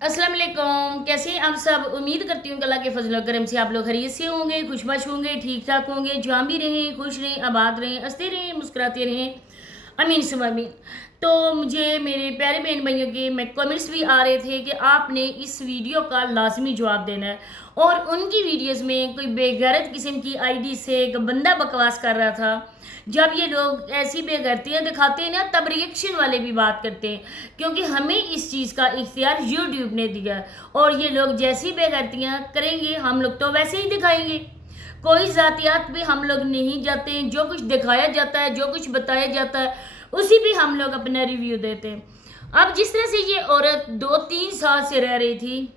अस्सलाम वालेकुम। कैसे हैं आप सब? उम्मीद करती हूँ कि अल्लाह के फजल और करम से आप लोग खैरियत से होंगे, खुशबश होंगे, ठीक ठाक होंगे, जहाँ भी रहें खुश रहें, आबाद रहें, हंसते रहें, मुस्कुराते रहें। अमीन सुम अमीन। तो मुझे मेरे प्यारे बहन भाइयों के कमेंट्स भी आ रहे थे कि आपने इस वीडियो का लाजमी जवाब देना है। और उनकी वीडियोस में कोई बेगैरत किस्म की आईडी से एक बंदा बकवास कर रहा था। जब ये लोग ऐसी बेगैरतियाँ दिखाते हैं ना, तब रिएक्शन वाले भी बात करते हैं, क्योंकि हमें इस चीज़ का इख्तियार यूट्यूब ने दिया है। और ये लोग जैसी बेगैरतियाँ करेंगे हम लोग तो वैसे ही दिखाएंगे। कोई ज़ातियात पे हम लोग नहीं जाते हैं, जो कुछ दिखाया जाता है, जो कुछ बताया जाता है, उसी पे हम लोग अपना रिव्यू देते हैं। अब जिस तरह से ये औरत 2-3 साल से रह रही थी,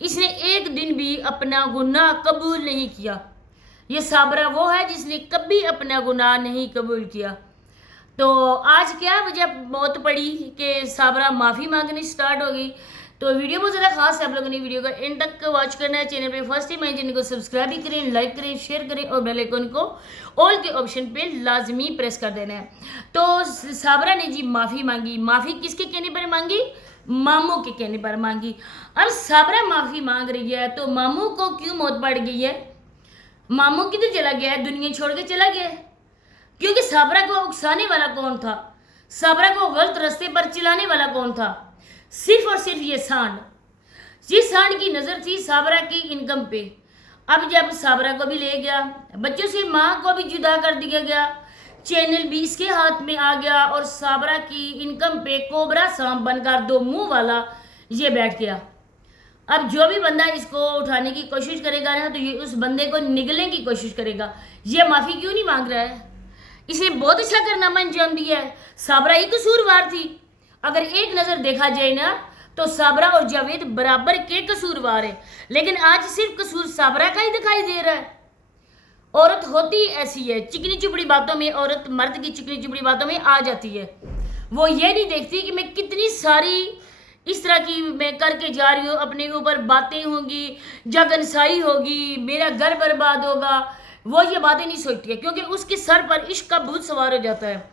इसने एक दिन भी अपना गुनाह कबूल नहीं किया। ये साबरा वो है जिसने कभी अपना गुनाह नहीं कबूल किया। तो आज क्या वजह मौत पड़ी कि साबरा माफ़ी मांगनी स्टार्ट हो गई। तो वीडियो बहुत ज़्यादा खास है, आप लोगों ने वीडियो को एंड तक वॉच करना है। चैनल पे फर्स्ट टाइम आए चैनल को सब्सक्राइब भी करें, लाइक करें, शेयर करें और बेल आइकन को ऑल के ऑप्शन पे लाजमी प्रेस कर देना है। तो साबरा ने जी माफ़ी मांगी। माफ़ी किसके कहने पर मांगी? मामू के कहने पर मांगी। अब साबरा माफ़ी मांग रही है तो मामू को क्यों मौत पड़ गई है? मामू किधर चला गया है? दुनिया छोड़ के चला गया है। क्योंकि साबरा को उकसाने वाला कौन था? साबरा को गलत रास्ते पर चलाने वाला कौन था? सिर्फ और सिर्फ ये सांड। जिस सांड की नज़र थी साबरा की इनकम पे, अब जब साबरा को भी ले गया, बच्चों से माँ को भी जुदा कर दिया गया, चैनल भी इसके हाथ में आ गया और साबरा की इनकम पे कोबरा सांप बनकर दो मुंह वाला ये बैठ गया। अब जो भी बंदा इसको उठाने की कोशिश करेगा ना, तो ये उस बंदे को निगलने की कोशिश करेगा। ये माफ़ी क्यों नहीं मांग रहा है? इसने बहुत अच्छा कारनामा अंजाम दिया है। साबरा ही कसूरवार थी। अगर एक नज़र देखा जाए ना, तो साबरा और जावेद बराबर के कसूरवार है, लेकिन आज सिर्फ कसूर साबरा का ही दिखाई दे रहा है। औरत होती ऐसी है, चिकनी चुपड़ी बातों में औरत मर्द की चिकनी चुपड़ी बातों में आ जाती है। वो ये नहीं देखती कि मैं कितनी सारी इस तरह की मैं करके जा रही हूँ, अपने ऊपर बातें होंगी, जगनसाई होगी, मेरा घर बर्बाद होगा। वो ये बातें नहीं सोचती है, क्योंकि उसके सर पर इश्क का भूत सवार हो जाता है।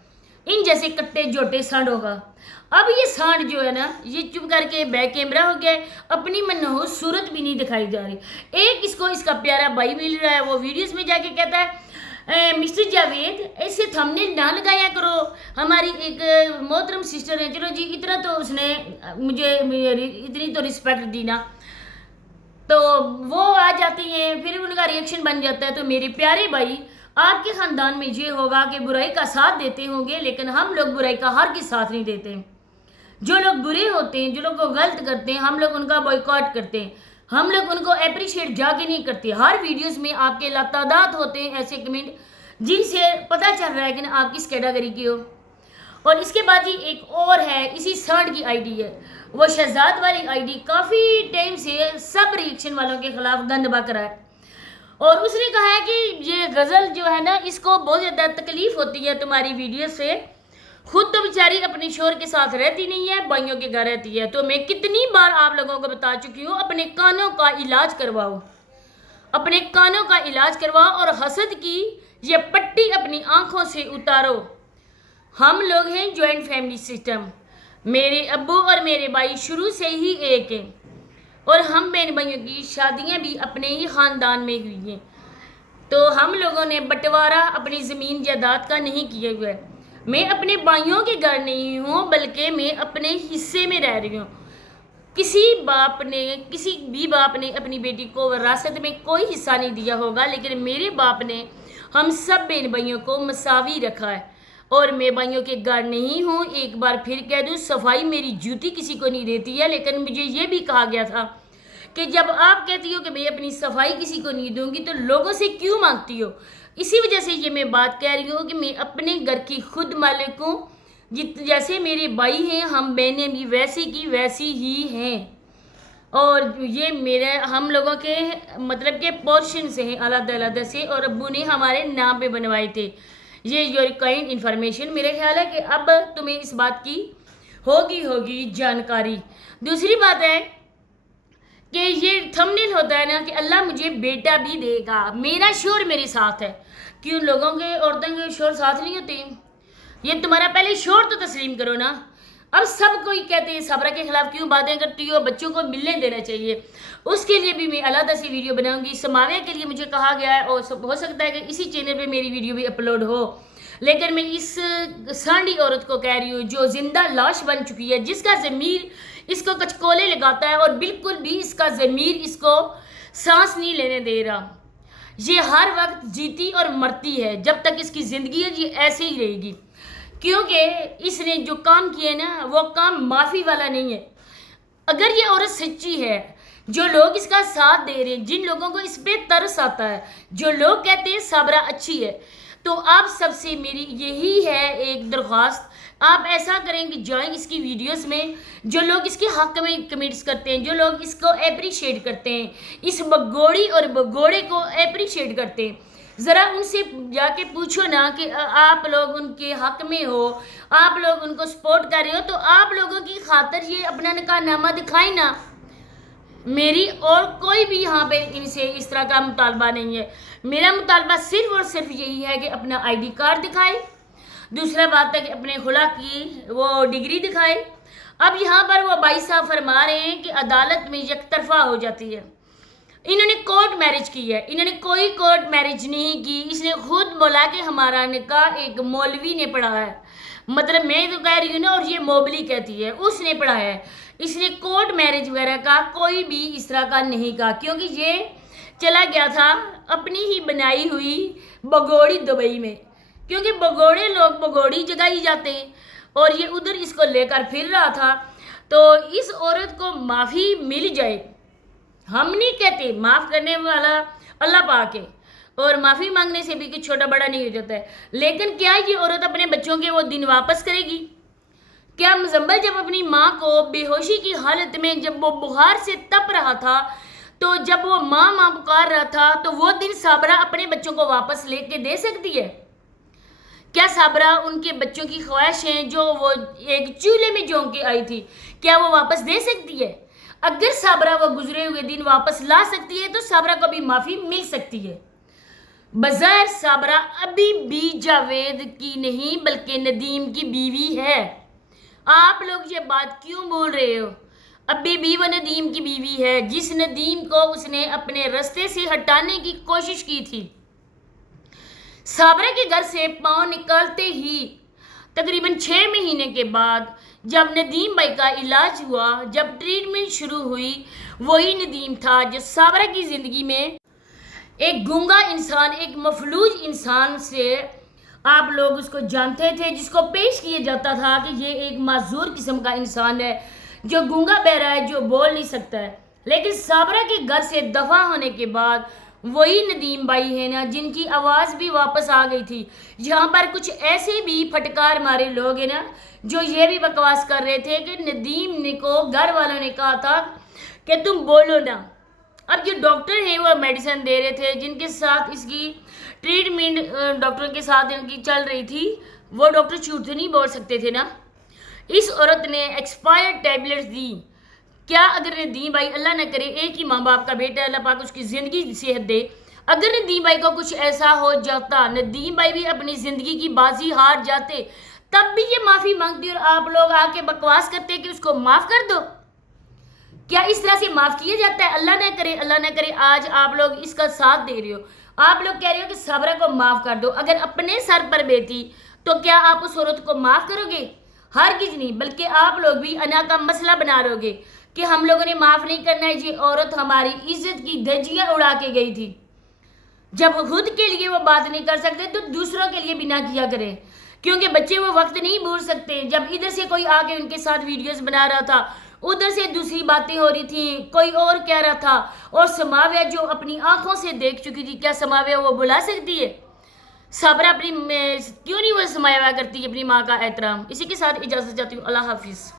इन जैसे कट्टे जोटे सांड होगा। अब ये सांड जो है ना, ये चुप करके बैक कैमरा हो गया है, अपनी मनहूस सूरत भी नहीं दिखाई जा रही। एक इसको इसका प्यारा भाई मिल रहा है, वो वीडियोस में जाके कहता है मिस्टर जावेद ऐसे थंबनेल ना लगाया करो, हमारी एक मोहतरम सिस्टर है। चलो जी, इतना तो उसने मुझे इतनी तो रिस्पेक्ट दी ना। तो वो आ जाती हैं, फिर उनका रिएक्शन बन जाता है। तो मेरे प्यारे भाई, आपके ख़ानदान में ये होगा कि बुराई का साथ देते होंगे, लेकिन हम लोग बुराई का हर किस साथ नहीं देते। जो लोग बुरे होते हैं, जो लोग गलत करते हैं, हम लोग उनका बॉयकॉट करते हैं। हम लोग उनको अप्रिशिएट जाके नहीं करते। हर वीडियोस में आपके लातादाद होते हैं ऐसे कमेंट जिनसे पता चल रहा है कि ना आप किस कैटेगरी के हो। और इसके बाद ही एक और है, इसी सांड की आईडी है, वो शहजाद वाली आईडी काफ़ी टाइम से सब रिएक्शन वालों के खिलाफ गंद बक रहा है। और उसने कहा है कि ये गज़ल जो है ना, इसको बहुत ज़्यादा तकलीफ़ होती है तुम्हारी वीडियो से। खुद तो बेचारी अपने शोहर के साथ रहती नहीं है, भाइयों के घर रहती है। तो मैं कितनी बार आप लोगों को बता चुकी हूँ, अपने कानों का इलाज करवाओ, अपने कानों का इलाज करवाओ और हसद की ये पट्टी अपनी आँखों से उतारो। हम लोग हैं जॉइंट फैमिली सिस्टम। मेरे अब्बू और मेरे भाई शुरू से ही एक हैं, और हम बहन भाइयों की शादियां भी अपने ही ख़ानदान में हुई हैं। तो हम लोगों ने बंटवारा अपनी ज़मीन जायदाद का नहीं किया हुआ है। मैं अपने भाइयों के घर नहीं हूँ, बल्कि मैं अपने हिस्से में रह रही हूँ। किसी भी बाप ने अपनी बेटी को विरासत में कोई हिस्सा नहीं दिया होगा, लेकिन मेरे बाप ने हम सब बहन भाइयों को मसावी रखा है। और मैं भाइयों के घर नहीं हूँ। एक बार फिर कह दूँ, सफाई मेरी जूती किसी को नहीं देती है, लेकिन मुझे ये भी कहा गया था कि जब आप कहती हो कि मैं अपनी सफाई किसी को नहीं दूंगी, तो लोगों से क्यों मांगती हो? इसी वजह से ये मैं बात कह रही हूँ कि मैं अपने घर की खुद मालिक हूँ। जैसे मेरे भाई हैं, हम बहनें भी वैसी की वैसी ही हैं। और ये मेरे हम लोगों के मतलब के पोर्शन से हैं, अलग अलग से, और अब्बू ने हमारे नाम पे बनवाए थे। ये योर काइंड इन्फॉर्मेशन। मेरे ख्याल है कि अब तुम्हें इस बात की होगी जानकारी। दूसरी बात है कि ये थंबनेल होता है ना कि अल्लाह मुझे बेटा भी देगा, मेरा शोर मेरे साथ है। क्यों लोगों के औरतों के शोर साथ नहीं होते? ये तुम्हारा पहले शोर तो तस्लीम करो ना। اب سب کوئی کہتے ہیں صابرہ کے خلاف کیوں باتیں کرتی ہو, بچوں کو ملنے دینا چاہیے. اس کے لیے بھی میں علیحدہ سے ویڈیو بناؤں گی. سماویہ کے لیے مجھے کہا گیا ہے اور ہو سکتا ہے کہ اسی چینل پہ میری ویڈیو بھی اپلوڈ ہو, لیکن میں اس سانڈی عورت کو کہہ رہی ہوں جو زندہ لاش بن چکی ہے, جس کا ضمیر اس کو کچکولے لگاتا ہے اور بالکل بھی اس کا ضمیر اس کو سانس نہیں لینے دے رہا. یہ ہر وقت جیتی اور مرتی ہے, جب تک اس کی زندگی ہے یہ ایسے ہی رہے گی, کیونکہ اس نے جو کام کیے نا وہ کام معافی والا نہیں ہے. اگر یہ عورت سچی ہے, جو لوگ اس کا ساتھ دے رہے ہیں, جن لوگوں کو اس پہ ترس آتا ہے, جو لوگ کہتے ہیں صابرہ اچھی ہے, تو آپ سب سے میری یہی ہے ایک درخواست, آپ ایسا کریں کہ جائیں اس کی ویڈیوز میں, جو لوگ اس کے حق میں کمنٹس کرتے ہیں, جو لوگ اس کو اپریشیٹ کرتے ہیں, اس بگوڑی اور بگوڑے کو اپریشیٹ کرتے ہیں, ذرا ان سے جا کے پوچھو نا کہ آپ لوگ ان کے حق میں ہو, آپ لوگ ان کو سپورٹ کر رہے ہو, تو آپ لوگوں کی خاطر یہ اپنا نکاح نامہ دکھائیں نا. میری اور کوئی بھی یہاں پہ ان سے اس طرح کا مطالبہ نہیں ہے. میرا مطالبہ صرف اور صرف یہی ہے کہ اپنا آئی ڈی کارڈ دکھائے, دوسرا بات ہے کہ اپنے خلا کی وہ ڈگری دکھائے. اب یہاں پر وہ بھائی صاحب فرما رہے ہیں کہ عدالت میں یک طرفہ ہو جاتی ہے. انہوں نے کورٹ میرج کی ہے, انہوں نے کوئی کورٹ میرج نہیں کی. اس نے خود بولا کہ ہمارا نکاح ایک مولوی نے پڑھا ہے, مطلب میں تو کہہ رہی ہوں نا, اور یہ موبلی کہتی ہے اس نے پڑھا ہے. اس نے کورٹ میرج وغیرہ کا کوئی بھی اس طرح کا نہیں کہا, کیونکہ یہ چلا گیا تھا اپنی ہی بنائی ہوئی بگوڑی دبئی میں, کیونکہ بگوڑے لوگ بگوڑی جگہ ہی جاتے ہیں, اور یہ ادھر اس کو لے کر پھر رہا تھا. تو اس عورت کو معافی مل جائے. ہم نہیں کہتے, معاف کرنے والا اللہ پاک ہے, اور معافی مانگنے سے بھی کچھ چھوٹا بڑا نہیں ہو جاتا ہے. لیکن کیا یہ عورت اپنے بچوں کے وہ دن واپس کرے گی؟ کیا مزمل جب اپنی ماں کو بے ہوشی کی حالت میں جب وہ بخار سے تپ رہا تھا, تو جب وہ ماں ماں پکار رہا تھا, تو وہ دن صابرہ اپنے بچوں کو واپس لے کے دے سکتی ہے؟ کیا صابرہ ان کے بچوں کی خواہشیں جو وہ ایک چولہے میں جھونک کے آئی تھی, کیا وہ واپس دے سکتی ہے؟ اگر صابرہ وہ گزرے ہوئے دن واپس لا سکتی ہے تو صابرہ کو بھی معافی مل سکتی ہے. بظاہر صابرہ ابھی بھی جاوید کی نہیں بلکہ ندیم کی بیوی ہے. آپ لوگ یہ بات کیوں بول رہے ہو؟ ابھی بھی وہ ندیم کی بیوی ہے, جس ندیم کو اس نے اپنے رستے سے ہٹانے کی کوشش کی تھی. صابرہ کے گھر سے پاؤں نکالتے ہی تقریباً 6 مہینے کے بعد جب ندیم بھائی کا علاج ہوا, جب ٹریٹمنٹ شروع ہوئی, وہی ندیم تھا جو صابرہ کی زندگی میں ایک گونگا انسان, ایک مفلوج انسان سے آپ لوگ اس کو جانتے تھے, جس کو پیش کیا جاتا تھا کہ یہ ایک معذور قسم کا انسان ہے جو گونگا بہرا ہے, جو بول نہیں سکتا ہے. لیکن صابرہ کے گھر سے دفع ہونے کے بعد وہی ندیم بھائی ہیں نا, جن کی آواز بھی واپس آ گئی تھی. یہاں پر کچھ ایسے بھی پھٹکار مارے لوگ ہیں نا جو یہ بھی بکواس کر رہے تھے کہ ندیم نے کو گھر والوں نے کہا تھا کہ تم بولو نا. اب جو ڈاکٹر ہیں وہ میڈیسن دے رہے تھے, جن کے ساتھ اس کی ٹریٹمنٹ ڈاکٹر کے ساتھ ان کی چل رہی تھی, وہ ڈاکٹر جھوٹ تو نہیں بول سکتے تھے نا. اس عورت نے ایکسپائرڈ ٹیبلٹس دی. کیا اگر ندیم بھائی اللہ نہ کرے ایک ہی ماں باپ کا بیٹا, اللہ پاک اس کی زندگی صحت دے, اگر ندیم بھائی کو کچھ ایسا ہو جاتا, ندیم بھائی بھی اپنی زندگی کی بازی ہار جاتے, تب بھی یہ معافی مانگتی اور آپ لوگ آ کے بکواس کرتے کہ اس کو معاف کر دو. کیا اس طرح سے معاف کیا جاتا ہے؟ اللہ نہ کرے آج آپ لوگ اس کا ساتھ دے رہے ہو, آپ لوگ کہہ رہے ہو کہ صابرہ کو معاف کر دو. اگر اپنے سر پر بیتی تو کیا آپ اس عورت کو معاف کرو گے؟ ہرگز نہیں, بلکہ آپ لوگ بھی انا کا مسئلہ بنا رہو گے کہ ہم لوگوں نے معاف نہیں کرنا ہے. یہ عورت ہماری عزت کی دھجیاں اڑا کے گئی تھی. جب خود کے لیے وہ بات نہیں کر سکتے تو دوسروں کے لیے بھی نہ کیا کریں, کیونکہ بچے وہ وقت نہیں بھول سکتے جب ادھر سے کوئی آ کے ان کے ساتھ ویڈیوز بنا رہا تھا, ادھر سے دوسری باتیں ہو رہی تھیں, کوئی اور کہہ رہا تھا. اور سماویہ جو اپنی آنکھوں سے دیکھ چکی تھی, کیا سماویہ وہ بلا سکتی ہے؟ صابرہ اپنی کیوں نہیں وہ سماویہ کرتی اپنی ماں کا احترام؟ اسی کے ساتھ اجازت چاہتی ہوں. اللہ حافظ.